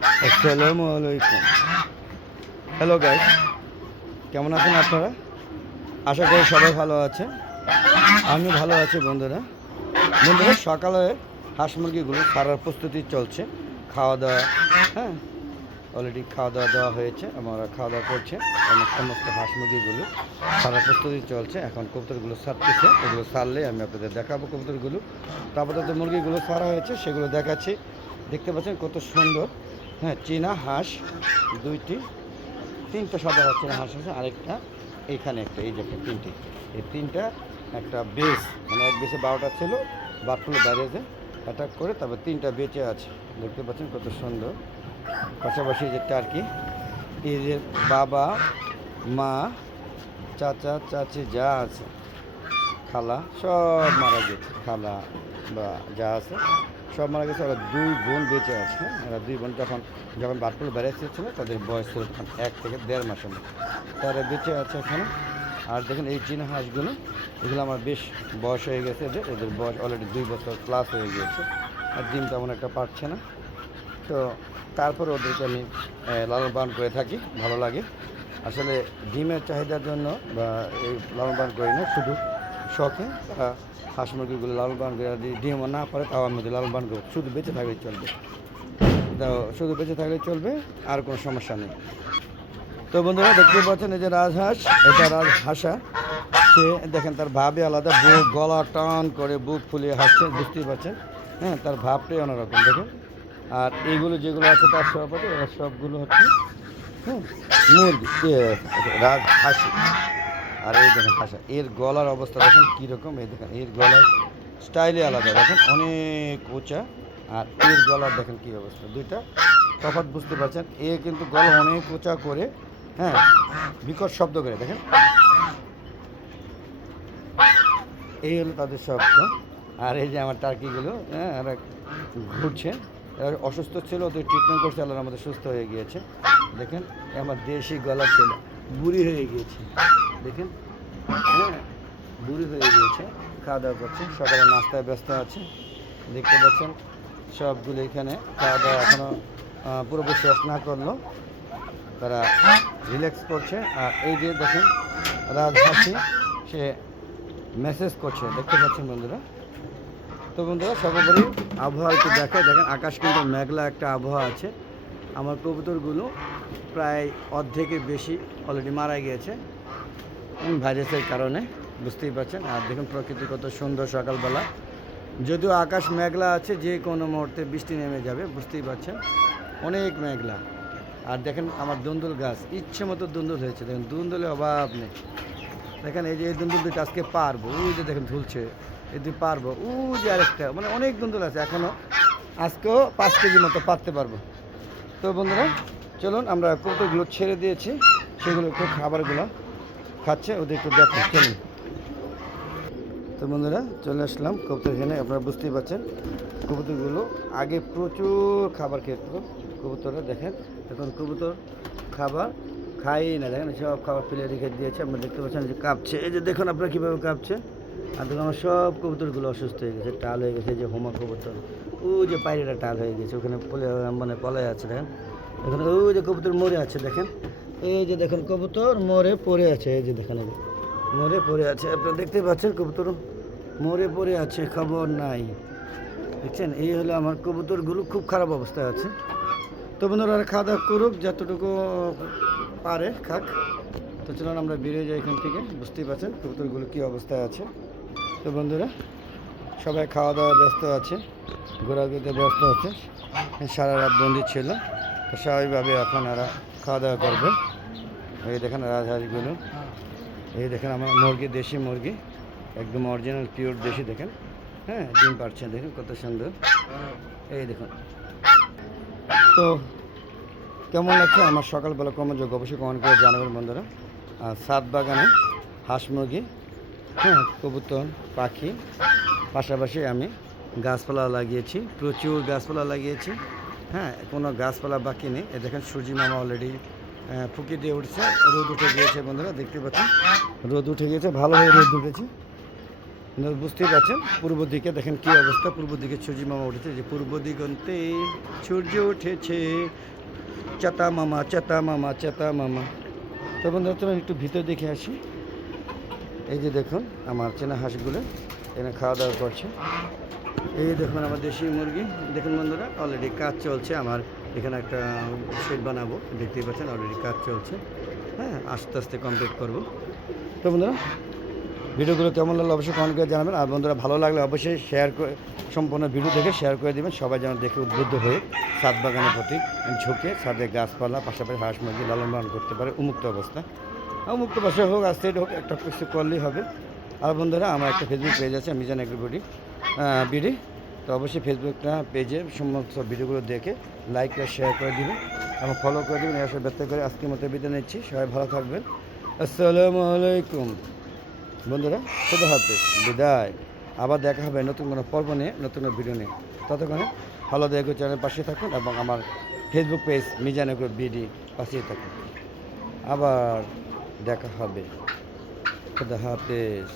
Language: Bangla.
আসসালামু আলাইকুম। হ্যালো গাইস কেমন আছেন আপনারা? আশা করি সবাই ভালো আছে আমি ভালো আছি বন্ধুরা। বন্ধুরা, সকালে হাঁস মুরগিগুলো সারার প্রস্তুতি চলছে। খাওয়া দাওয়া হ্যাঁ অলরেডি খাওয়া দাওয়া দেওয়া হয়েছে, আমরা খাওয়া দাওয়া করছে। আমার সমস্ত হাঁস মুরগিগুলো সারার প্রস্তুতি চলছে। এখন কবুতরগুলো সারতেছে এগুলো সারলে আমি আপনাদের দেখাবো কবুতরগুলো। তারপরে যে মুরগিগুলো সারা হয়েছে, সেগুলো দেখাচ্ছি। দেখতে পাচ্ছেন কত সুন্দর। হ্যাঁ চীনা হাঁস দুইটি, তিনটা সাদা চীনা হাঁস আছে, আরেকটা এইখানে একটা, এই যে একটা, তিনটি। এই তিনটা একটা বেস মানে এক বেসে বারোটা ছিল বারগুলো বাইরেছে অ্যাটাক করে তারপর তিনটা বেঁচে আছে। দেখতে পাচ্ছেন কত সুন্দর। পাশাপাশি যে টার্কি এই যে বাবা, মা, চাচা, চাচি যা আছে, খালা, সব মারা গেছে, খালা বা যা আছে। সব মারা গেছে, ওরা দুই বোন বেঁচে আছে? এরা দুই বোন যখন যখন বাটপুল বেড়ে এসেছিল, তাদের বয়স ছিল এক থেকে দেড় মাসের মতো। তারা বেঁচে আছে এখানে। আর দেখেন এই চীনা হাঁসগুলো, এগুলো আমার বেশ বয়স হয়ে গেছে এদের। এদের বয়স অলরেডি দুই বছর প্লাস হয়ে গিয়েছে। আর ডিম তেমন একটা পারছে না। তো তারপরে ওদেরকে আমি লালন পালন করে থাকি, ভালো লাগে। আসলে ডিমের চাহিদার জন্য বা এই লালন পালন করি না, শুধু শখে হাঁস মুরগিগুলো লালন পালন করে যদি ডিম না পারে তাও আমি লালন পালন করব শুধু বেঁচে থাকলেই চলবে। তো শুধু বেঁচে থাকলেই চলবে আর কোনো সমস্যা নেই। তো বন্ধুরা দেখতে পাচ্ছেন এই যে রাজহাঁস এটা রাজহাঁসা। সে দেখেন তার ভাবে আলাদা বুক গলা টান করে বুক ফুলিয়ে হাসছে বুঝতেই পারছেন? হ্যাঁ তার ভাবটাই অন্যরকম দেখুন। আর এইগুলো যেগুলো আছে তার সভাপতি এরা সবগুলো হচ্ছে হ্যাঁ মুরগি এ, রাজ হাসি আর এই দেখেন হাসা এর গলার অবস্থা দেখেন কীরকম, এই দেখেন, এর গলার স্টাইলে আলাদা, দেখেন অনেক উঁচা, আর এর গলার দেখেন কী অবস্থা, দুইটা তফাৎ বুঝতে পারছেন, এ কিন্তু গলা অনেক উঁচা করে হ্যাঁ বিকট শব্দ করে, দেখেন। এই হলো তাদের শব্দ, আর এই যে আমার টার্কিগুলো হ্যাঁ এরা ঘুরছে, এরা অসুস্থ ছিল, ওদের ট্রিটমেন্ট করছে, আল্লাহর আমাদের সুস্থ হয়ে গিয়েছে। দেখেন, আমার দেশি গলা ছিল, বুড়ি হয়ে গিয়েছে, দেখেন। বুড়ি হয়ে গিয়েছে খাওয়া দাওয়া করছে, সকালে নাস্তায় ব্যস্ত আছে, দেখতে পাচ্ছেন সবগুলো এখানে খাওয়া দাওয়া এখনও পুরোপুরি শেষ না করল। তারা রিল্যাক্স করছে, আর এই যে দেখেন রাজহাসি, সে মেসেজ করছে, দেখতে পাচ্ছেন বন্ধুরা? তো বন্ধুরা, সর্বোপরি আবহাওয়া একটু দেখে, দেখেন আকাশ কিন্তু মেঘলা একটা আবহাওয়া আছে। আমার কবুতরগুলো প্রায় অর্ধেকের বেশি অলরেডি মারা গিয়েছে। ভাইরাসের কারণে, বুঝতেই পারছেন? আর দেখুন প্রকৃতি কত সুন্দর সকালবেলা। যদিও আকাশ মেঘলা আছে, যে কোনো মুহূর্তে বৃষ্টি নেমে যাবে, বুঝতেই পারছেন? অনেক মেঘলা। আর দেখেন আমার দুন্দুল গাছ, ইচ্ছে মতো দুন্দুল হয়েছে। দেখেন, দুন্দুলে অভাব নেই। দেখেন, এই যে, এই দুন্দুল দুটো আজকে পারব। ওই যে দেখেন ঝুলছে এই দুই পারব। ও যে আরেকটা মানে অনেক দুন্দুল আছে এখনও আজকেও পাঁচ কেজি মতো পারতে পারব। তো বন্ধুরা, চলুন আমরা কৌটোগুলো ছেড়ে দিয়েছি। সেগুলো একটু খাবারগুলো খাচ্ছে, ওদের একটু দেখো, চলুন। তো বন্ধুরা, চলে আসলাম কবুতর এখানে আপনারা বুঝতেই পারছেন। কবুতরগুলো আগে প্রচুর খাবার খেত কবুতররা দেখেন, এখন কবুতর খাবার খাই না। দেখেন, সব খাবার ফেলে রেখে দিয়েছে। আপনারা দেখতে পাচ্ছেন যে কাঁপছে। এই যে দেখুন আপনারা কীভাবে কাঁপছে। আর দেখুন, আমার সব কবুতরগুলো অসুস্থ হয়ে গেছে, টাল হয়ে গেছে যে হোমা কবুতর। ও যে পায়রাটা টাল হয়ে গেছে, ওখানে পলে মানে পলায় আছে, দেখেন। এখানে ওই যে কবুতর মরে আছে, দেখেন। এই যে দেখেন, কবুতর মরে পড়ে আছে, এই যে দেখেন মরে পড়ে আছে, আপনারা দেখতে পাচ্ছেন কবুতর মরে পড়ে আছে, খবর নাই। দেখছেন, এই হলো আমার কবুতরগুলো, খুব খারাপ অবস্থায় আছে। তো বন্ধুরা খাওয়া দাওয়া করুক, যতটুকু পারে খাক। তো চলুন, আমরা বেরিয়ে যাই এখান থেকে। বুঝতেই পারছেন কবুতরগুলো কী অবস্থায় আছে। তো বন্ধুরা, সবাই খাওয়া দাওয়া ব্যস্ত আছে, ঘোরাঘুরিতে ব্যস্ত আছে। সারা রাত বন্দি ছিল। তো স্বাভাবিকভাবে এখন এরা খাওয়া দাওয়া করবে। এই দেখেন রাজহাঁসগুলো এই দেখেন আমার মুরগি, দেশি মুরগি। একদম অরিজিনাল পিওর দেশি দেখেন। হ্যাঁ ডিম পাচ্ছে দেখেন কত সুন্দর। এই দেখুন। তো কেমন লাগছে? আমার সকালবেলা কর্মযোগ্য অবশ্যই কমেন্ট করে জানাবেন বন্ধুরা। আর সাত বাগানে হাঁস মুরগি হ্যাঁ কবুতর, পাখি, পাশাপাশি আমি গাছপালা লাগিয়েছি, প্রচুর গাছপালা লাগিয়েছি। হ্যাঁ কোনো গাছপালা বাকি নেই। এ দেখেন সূর্যি মামা অলরেডি ফুকি দিয়ে উঠছে। রোদ উঠে গিয়েছে বন্ধুরা, দেখতে পাচ্ছেন। রোদ উঠে গিয়েছে ভালোভাবে রোদ উঠেছে। বুঝতেই পারছেন, পূর্ব দিকে দেখেন কি অবস্থা। পূর্ব দিকে সূর্য মামা উঠেছে, যে পূর্ব দিগন্তে সূর্য উঠেছে। চাতা মামা চাতা মামা চাতা মামা। তো বন্ধুরা, চলুন একটু ভিতর দেখে আসি। এই যে দেখুন, আমার চেনা হাঁসগুলো এখানে খাওয়া দাওয়া করছে। এই দেখুন আমার দেশি মুরগি। দেখুন বন্ধুরা অলরেডি কাজ চলছে আমার এখানে একটা শেড বানাবো, দেখতেই পাচ্ছেন অলরেডি কাজ চলছে। হ্যাঁ আস্তে আস্তে কমপ্লিট করব। তো বন্ধুরা, ভিডিওগুলো কেমন লাগল অবশ্যই কমেন্ট করে জানাবেন। আর বন্ধুরা, ভালো লাগলে অবশ্যই শেয়ার করে, সম্পূর্ণ ভিডিও দেখে শেয়ার করে দেবেন। সবাই যেন দেখে উদ্বুদ্ধ হয়ে ছাদ বাগানের প্রতি ঝুঁকে ছাদে গাছপালা, পাশাপাশি হাঁস মুরগি লালন পালন করতে পারে উন্মুক্ত অবস্থা। উন্মুক্ত বাসা হোক আস্তে হোক, একটা কিছু করলেই হবে। আর বন্ধুরা, আমার একটা ফেসবুক পেজ আছে মিজান এগ্রিবডি বিডি তো অবশ্যই ফেসবুকটা পেজে সমস্ত ভিডিওগুলো দেখে লাইক করে শেয়ার করে দিবেন এবং ফলো করে দেবেন এর সাথে ব্যক্ত করে আজকের মতো বিদায় নিচ্ছি। সবাই ভালো থাকবেন। আসসালামু আলাইকুম। বন্ধুরা, খুদা হাফেজ। বিদায়। আবার দেখা হবে নতুন কোনো পর্ব নিয়ে, নতুন কোনো ভিডিও নিয়ে। ততক্ষণে ভালো দেখো চ্যানেল পাশে থাকুন এবং আমার Facebook page Mizan agro BD, পাশেই থাকুন। আবার দেখা হবে। খুদা হাফেজ।